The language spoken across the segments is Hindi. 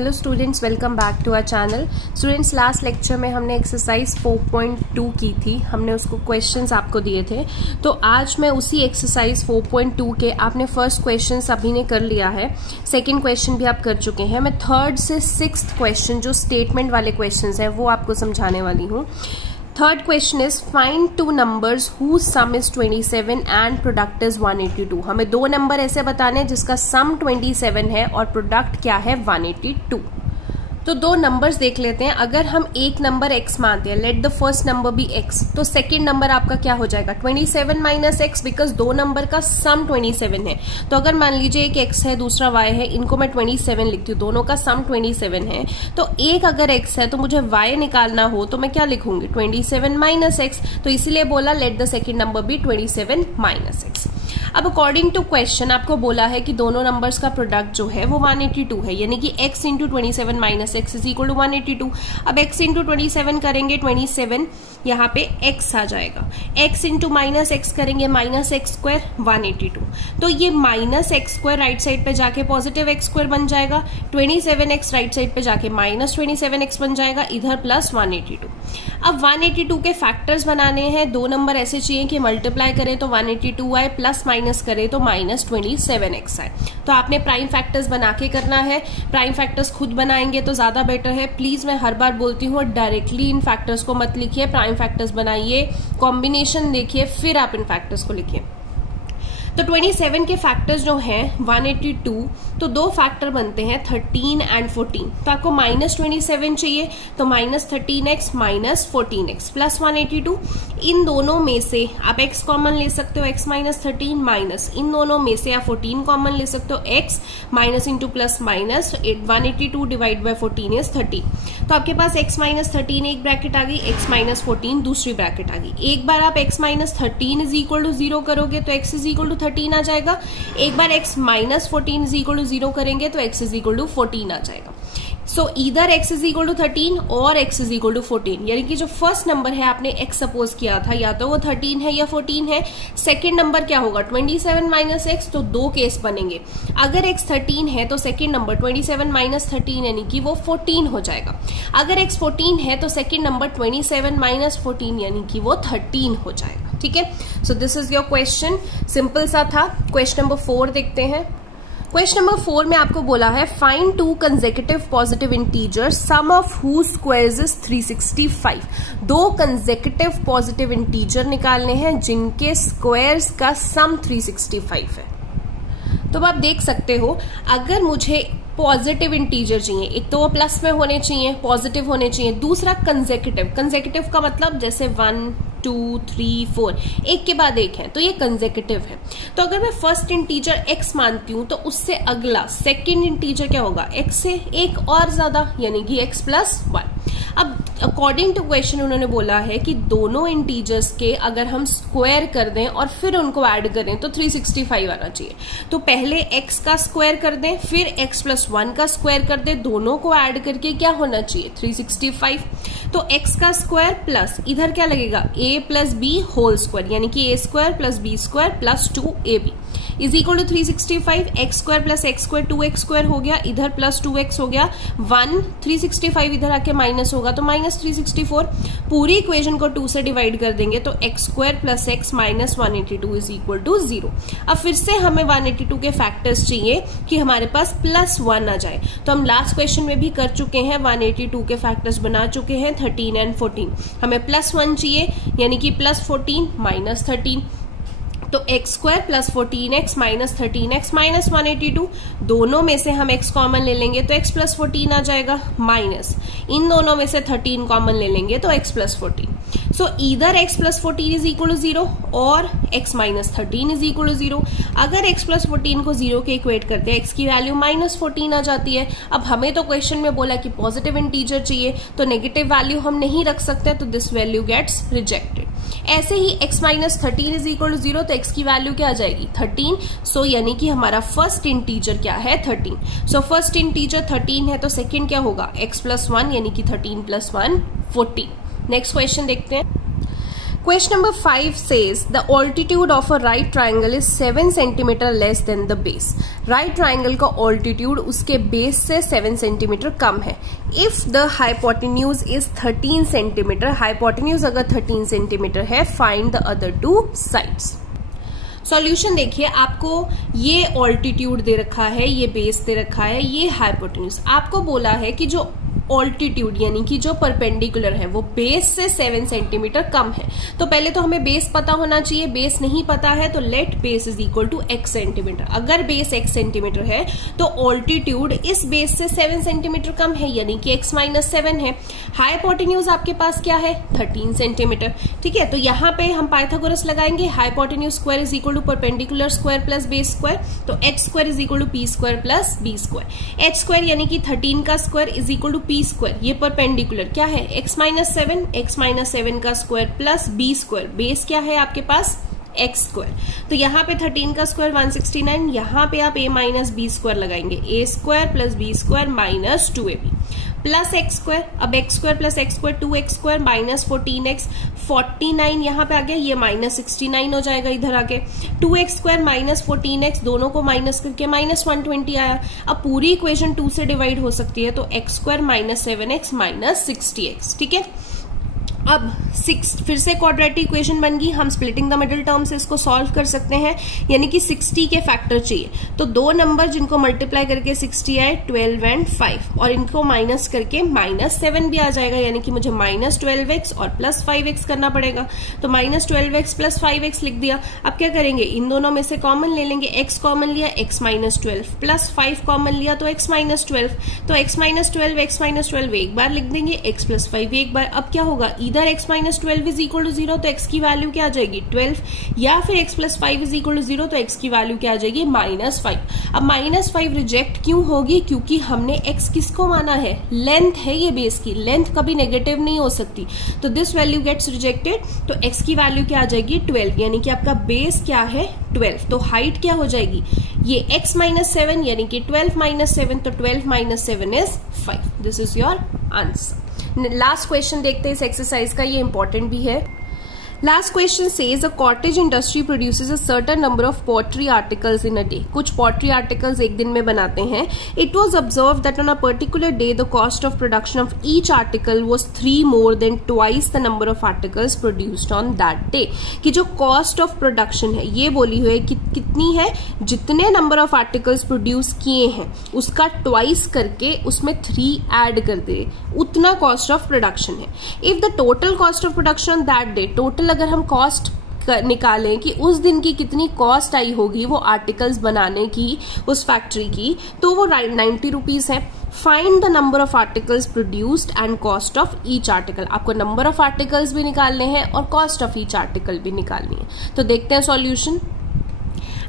Hello students, welcome back to our channel. Students, last lecture में हमने एक्सरसाइज 4.2 की थी, हमने उसको क्वेश्चंस आपको दिए थे। तो आज मैं उसी एक्सरसाइज 4.2 के, आपने फर्स्ट क्वेश्चन अभी ने कर लिया है, सेकंड क्वेश्चन भी आप कर चुके हैं। मैं थर्ड से सिक्स्थ क्वेश्चन जो स्टेटमेंट वाले क्वेश्चंस हैं वो आपको समझाने वाली हूँ। Third question is find two numbers whose sum is 27 and product is 182। हमें दो नंबर ऐसे बताने जिसका सम 27 है और प्रोडक्ट क्या है 182। तो दो नंबर्स देख लेते हैं। अगर हम एक नंबर x मानते हैं, let the first number be x, तो सेकंड नंबर आपका क्या हो जाएगा 27 माइनस x, बिकॉज दो नंबर का सम 27 है। तो अगर मान लीजिए एक x है दूसरा y है, इनको मैं 27 लिखती हूँ, दोनों का सम 27 है। तो एक अगर x है तो मुझे y निकालना हो तो मैं क्या लिखूंगी 27 माइनस x। तो इसीलिए बोला let the second number be 27 minus x। अब अकॉर्डिंग टू क्वेश्चन आपको बोला है कि दोनों नंबर्स का प्रोडक्ट जो है वो 182 है, यानी कि x into 27 minus x is equal to 182। अब x इंटू 27 करेंगे, 27 यहाँ पे x आ जाएगा, x इंटू माइनस x करेंगे माइनस एक्स स्क्वायर 182। तो ये minus x square right side पे जाके पॉजिटिव एक्स स्क्वायर बन जाएगा, 27x राइट साइड पे जाके माइनस 27x बन जाएगा, इधर प्लस 182। अब 182 के फैक्टर्स बनाने हैं, दो नंबर ऐसे चाहिए कि मल्टीप्लाई करें तो 182 आए, प्लस माइनस करें तो माइनस 27x आए। तो आपने प्राइम फैक्टर्स बना के करना है, प्राइम फैक्टर्स खुद बनाएंगे तो ज्यादा बेटर है। प्लीज मैं हर बार बोलती हूँ डायरेक्टली इन फैक्टर्स को मत लिखिए, प्राइम फैक्टर्स बनाइए, कॉम्बिनेशन देखिए, फिर आप इन फैक्टर्स को लिखिए। तो 27 के फैक्टर्स जो हैं 182, तो दो फैक्टर बनते हैं 13 एंड 14। तो आपको माइनस 27 चाहिए, तो minus 13x minus 14x plus 182। इन दोनों में से आप x कॉमन ले सकते हो, x माइनस 13 माइनस, इन दोनों में से आप 14 कॉमन ले सकते हो, x minus into plus minus 182 divide by 14 is 30। तो आपके पास x माइनस 13 एक ब्रैकेट आ गई, x माइनस 14 दूसरी ब्रैकेट आ गई। एक बार आप x minus 13 is equal to 0 करोगे तो x इज इक्वल टू 13 आ जाएगा। एक बार x minus 14 is equal to 0 करेंगे तो x इज इक्वल टू 14 आ जाएगा। सो इधर x इज इक्वल टू 13 और x इज इक्वल टू 14, यानी कि जो फर्स्ट नंबर है आपने x सपोज किया था, या तो वो 13 है या 14 है। सेकंड नंबर क्या होगा 27 माइनस x, तो दो केस बनेंगे। अगर x 13 है तो सेकंड नंबर 27 माइनस 13 यानी कि वो 14 हो जाएगा। अगर x 14 है तो सेकंड नंबर 27 माइनस 14 यानी कि वो 13 हो जाएगा। ठीक है, so this is your question, simple सा था। क्वेश्चन नंबर 4 देखते हैं। क्वेश्चन नंबर 4 में आपको बोला है find two consecutive positive integers sum of whose squares is 365। दो कंसेक्यूटिव पॉजिटिव इंटीजर निकालने हैं जिनके स्क्वायर्स का सम 365 है। तो आप देख सकते हो, अगर मुझे पॉजिटिव इंटीजर चाहिए, एक तो वो प्लस में होने चाहिए, पॉजिटिव होने चाहिए, दूसरा कंसेक्यूटिव। कंसेक्यूटिव का मतलब जैसे 1 2 3 4 एक के बाद एक है, तो ये कंसेक्यूटिव है। तो अगर मैं फर्स्ट इंटीजर x मानती हूं तो उससे अगला सेकंड इंटीजर क्या होगा x से एक और ज्यादा, यानी कि x प्लस 1। अब अकॉर्डिंग टू क्वेश्चन उन्होंने बोला है कि दोनों इंटीजर्स के अगर हम स्क्वायर कर दें और फिर उनको ऐड करें तो 365 आना चाहिए। तो पहले x का स्क्वायर कर दें, फिर x प्लस 1 का स्क्वायर कर दें, दोनों को ऐड करके क्या होना चाहिए 365। तो x का स्क्वायर प्लस इधर क्या लगेगा a plus b whole square, यानी कि a square plus b square plus 2ab is equal to 365। X square plus x square 2x square हो गया, इधर प्लस 2x हो गया, 1 365 इधर आके माइनस होगा तो माइनस 364। पूरी इक्वेशन को 2 से डिवाइड कर देंगे तो x square plus x minus 182 is equal to 0। अब फिर से हमें 182 के फैक्टर्स चाहिए कि हमारे पास प्लस 1 आ जाए। तो हम लास्ट क्वेश्चन में भी कर चुके हैं, 182 के फैक्टर्स बना चुके हैं 13 एंड 14। हमें प्लस 1 चाहिए, यानी कि प्लस 14 माइनस 13। तो x square plus 14x minus 13x minus 182, दोनों में से हम x कॉमन ले लेंगे तो x प्लस 14 आ जाएगा, माइनस इन दोनों में से 13 कॉमन ले लेंगे तो x प्लस 14। सो इधर x plus 14 is equal to 0 और x minus 13 is equal to 0। अगर x प्लस 14 को 0 के इक्वेट करते हैं x की वैल्यू माइनस 14 आ जाती है। अब हमें तो क्वेश्चन में बोला कि पॉजिटिव इंटीजर चाहिए, तो नेगेटिव वैल्यू हम नहीं रख सकते, तो दिस वैल्यू गेट्स रिजेक्टेड। ऐसे ही x minus 13 is equal to 0, तो x की वैल्यू क्या आ जाएगी 13। सो यानी कि हमारा फर्स्ट इंटीजर क्या है 13। सो फर्स्ट इंटीजर 13 है तो सेकंड क्या होगा x प्लस 1 यानी कि 13 प्लस 1 14। नेक्स्ट क्वेश्चन देखते हैं। Question number 5 says the altitude of a right triangle is 7 centimetre less than the base. Right triangle का ऑल्टीट्यूड उसके बेस से 7 सेंटीमीटर कम है। If the hypotenuse is 13 centimetre, hypotenuse अगर 13 सेंटीमीटर है, find the other two sides. Solution देखिए, आपको ये ऑल्टीट्यूड दे रखा है, ये बेस दे रखा है, ये हाइपोटेन्यूज। आपको बोला है कि जो ऑल्टीट्यूड यानी कि जो परपेंडिकुलर है वो बेस से 7 सेंटीमीटर कम है। तो पहले तो हमें बेस पता होना चाहिए, बेस नहीं पता है तो let base is equal to x centimetre. अगर बेस x सेंटीमीटर है तो ऑल्टीट्यूड इस बेस से 7 सेंटीमीटर कम है यानी कि x माइनस 7 है। हाइपोटेन्यूज आपके पास क्या है? 13 सेंटीमीटर। ठीक है, तो यहाँ पे हम पाइथागोरस लगाएंगे। Hypotenuse square is equal to perpendicular square plus base square, तो h square is equal to p square plus b square. h square यानी कि 13 का square is equal to p square, ये परपेंडिकुलर क्या है? x माइनस 7, x माइनस 7 का square plus b square, base क्या है आपके पास? x square. तो यहाँ पे 13 का स्क्वायर 169, यहाँ पे आप a माइनस बी स्क्वायर लगाएंगे, a square plus b square minus 2ab plus x square. अब x square plus x square 2x square minus 14x, 49 यहाँ पे आ गया, ये माइनस 69 हो जाएगा इधर आके। 2x स्क्वायर माइनस 14x, दोनों को माइनस करके माइनस 120 आया। अब पूरी इक्वेशन 2 से डिवाइड हो सकती है, तो x square minus 7x minus 60x। ठीक है, अब 6 फिर से क्वाड्रेटिक इक्वेशन बन गई। हम स्प्लिटिंग द मिडिल टर्म से इसको सॉल्व कर सकते हैं, यानी कि 60 के फैक्टर चाहिए। तो दो नंबर जिनको मल्टीप्लाई करके 60 आए, 12 एंड 5, और इनको माइनस करके माइनस 7 भी आ जाएगा, यानी कि मुझे माइनस 12x और प्लस 5x करना पड़ेगा। तो माइनस 12x प्लस 5x लिख दिया। अब क्या करेंगे? इन दोनों में से कॉमन ले लेंगे। x कॉमन लिया, x माइनस 12 प्लस 5 कॉमन लिया तो x माइनस 12, तो x माइनस 12 x माइनस 12 एक बार लिख देंगे, x प्लस 5 एक बार। अब क्या होगा? इधर x minus 12 is equal to 0, तो x की वैल्यू क्या आ जाएगी? 12, या फिर x plus 5 is equal to 0, तो x की वैल्यू क्या आ जाएगी? माइनस 5। अब माइनस 5 रिजेक्ट क्यों होगी? क्योंकि हमने x किसको माना है? लेंथ है ये बेस की, लेंथ कभी नेगेटिव नहीं हो सकती, तो दिस वैल्यू गेट्स रिजेक्टेड। तो x की वैल्यू क्या आ जाएगी? 12, यानी कि आपका बेस क्या है? 12। तो हाइट क्या हो जाएगी? ये x माइनस 7 यानी कि 12 माइनस 7, तो 12 minus 7 is 5। This is your answer. Last question देखते हैं इस एक्सरसाइज का, ये इंपॉर्टेंट भी है। Last question says a cottage industry produces a certain number of pottery articles in a day. कुछ पॉटरी आर्टिकल्स एक दिन में बनाते हैं। It was observe that on a particular day the cost of production of each article was 3 more than twice the number of articles produced on that day. कि जो कॉस्ट ऑफ प्रोडक्शन है ये बोली हुई है कि कितनी है? जितने नंबर ऑफ आर्टिकल्स प्रोड्यूस किए हैं उसका ट्वाइस करके उसमें 3 ऐड कर दे, उतना कॉस्ट ऑफ प्रोडक्शन है। If the total cost of production on that day, total अगर हम कॉस्ट निकालें कि उस दिन की कितनी कॉस्ट आई होगी वो आर्टिकल्स बनाने की उस फैक्ट्री की, तो वो 90 रुपीज है। Find the number of articles produced and cost of each article. आपको नंबर ऑफ आर्टिकल्स भी निकालने हैं और कॉस्ट ऑफ ईच आर्टिकल भी निकालनी है। तो देखते हैं सॉल्यूशन।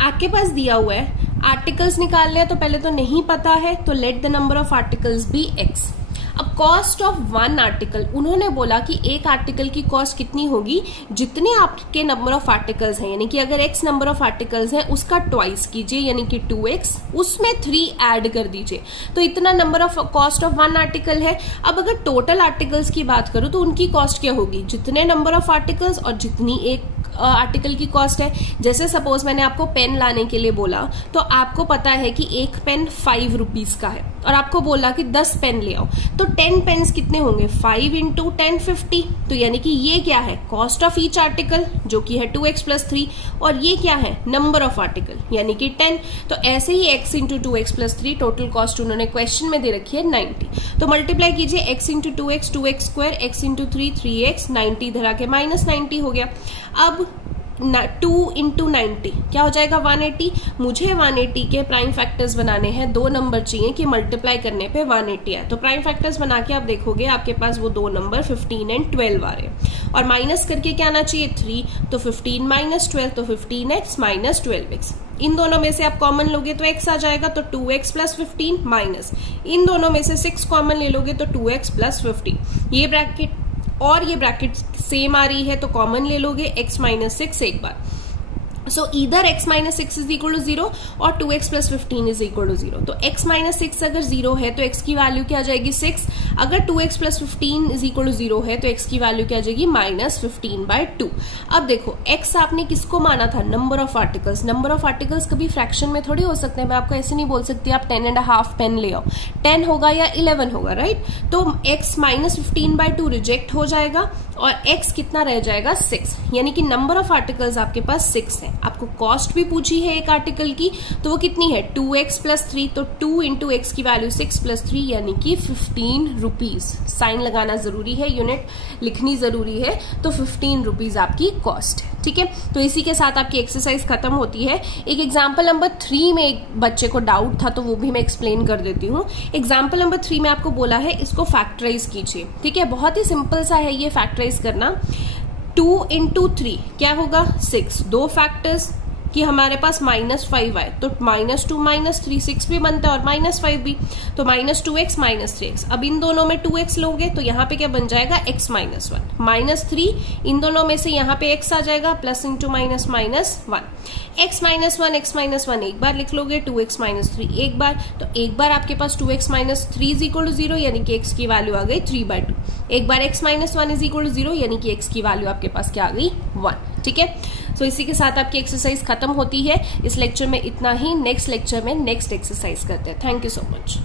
आपके पास दिया हुआ है आर्टिकल्स निकालने हैं, तो पहले तो नहीं पता है, तो let the number of articles be x। अब कॉस्ट ऑफ 1 आर्टिकल, उन्होंने बोला कि एक आर्टिकल की कॉस्ट कितनी होगी? जितने आपके नंबर ऑफ आर्टिकल्स हैं, यानी कि अगर x नंबर ऑफ आर्टिकल्स हैं उसका ट्वाइस कीजिए, यानी कि 2x, उसमें 3 ऐड कर दीजिए, तो इतना number of cost of 1 article है। अब अगर टोटल आर्टिकल्स की बात करूं तो उनकी कॉस्ट क्या होगी? जितने नंबर ऑफ आर्टिकल्स और जितनी एक आर्टिकल की कॉस्ट है। जैसे सपोज मैंने आपको पेन लाने के लिए बोला, तो आपको पता है कि एक पेन 5 रुपीज का है और आपको बोला कि 10 पेन ले आओ, तो 10 पेन्स कितने होंगे? 5 इंटू 10 50। तो यानी कि ये क्या है? कॉस्ट ऑफ ईच आर्टिकल, जो कि है 2x प्लस 3, और ये क्या है? नंबर ऑफ आर्टिकल यानी कि 10। तो ऐसे ही x into 2x plus 3, total cost उन्होंने क्वेश्चन में दे रखी है 90। तो मल्टीप्लाई कीजिए x into 2x 2x square, x into 3 3x, 90 धरा के माइनस 90 हो गया। अब 2 इंटू 90 क्या हो जाएगा? 180। मुझे 180 के प्राइम फैक्टर्स बनाने हैं, 2 नंबर चाहिए कि मल्टीप्लाई करने पे 180 आए। तो प्राइम फैक्टर्स बना के आप देखोगे आपके पास वो 2 नंबर 15 एंड 12 आ रहे हैं, और माइनस करके क्या आना चाहिए? 3। तो 15 माइनस 12, तो 15x माइनस 12x। इन दोनों में से आप कॉमन लोगे तो x आ जाएगा, तो 2x प्लस 15 माइनस, इन दोनों में से 6 कॉमन ले लोगे तो 2x प्लस 15। ये ब्रैकेट और ये ब्रैकेट सेम आ रही है तो कॉमन ले लोगे, x माइनस 6 एक बार। So either x minus six is equal to 0 और 2x plus 15 is equal to 0। तो x माइनस सिक्स अगर 0 है तो x की वैल्यू क्या आ जाएगी 6। अगर 2x plus 15 is equal to 0 है तो x की वैल्यू क्या आ जाएगी माइनस 15/2। अब देखो x आपने किसको माना था, number of articles. Number of articles कभी फ्रैक्शन में थोड़ी हो सकते हैं, मैं आपको ऐसे नहीं बोल सकती आप 10.5 पेन ले आओ, 10 होगा या 11 होगा, राइट। तो x माइनस 15/2 रिजेक्ट हो जाएगा और x कितना रह जाएगा 6, यानी कि नंबर ऑफ आर्टिकल्स आपके पास 6 है। आपको कॉस्ट भी पूछी है एक आर्टिकल की, तो वो कितनी है 2x प्लस 3, तो 2 इंटू एक्स की वैल्यू 6 प्लस 3 यानी कि 15 रुपीज। साइन लगाना जरूरी है, यूनिट लिखनी जरूरी है, तो 15 रुपीज आपकी कॉस्ट है, ठीक है। तो इसी के साथ आपकी एक्सरसाइज खत्म होती है। एक एग्जाम्पल नंबर 3 में एक बच्चे को डाउट था, तो वो भी मैं एक्सप्लेन कर देती हूँ। एग्जाम्पल नंबर 3 में आपको बोला है इसको फैक्टराइज कीजिए, ठीक है। बहुत ही सिंपल सा है ये फैक्टराइज करना। 2 इंटू 3 क्या होगा 6, दो फैक्टर्स कि हमारे पास -5 आए तो -2 -3 6 भी बनता है और -5 भी, तो -2x -3x। अब इन दोनों में 2x लोगे तो यहाँ पे क्या बन जाएगा x -1 -3, इन दोनों में से यहाँ पे x आ जाएगा प्लस इंटू माइनस -1, x -1 एक बार लिख लोगे, 2x -3 एक बार, तो एक बार आपके पास 2x -3 इज इक्वल टू 0 यानी कि x की वैल्यू आ गई 3/2। एक बार x -1 इज इक्वल टू 0 यानी कि x की वैल्यू आपके पास क्या आ गई 1, ठीक है। तो इसी के साथ आपकी एक्सरसाइज खत्म होती है। इस लेक्चर में इतना ही, नेक्स्ट लेक्चर में नेक्स्ट एक्सरसाइज करते हैं। Thank you so much.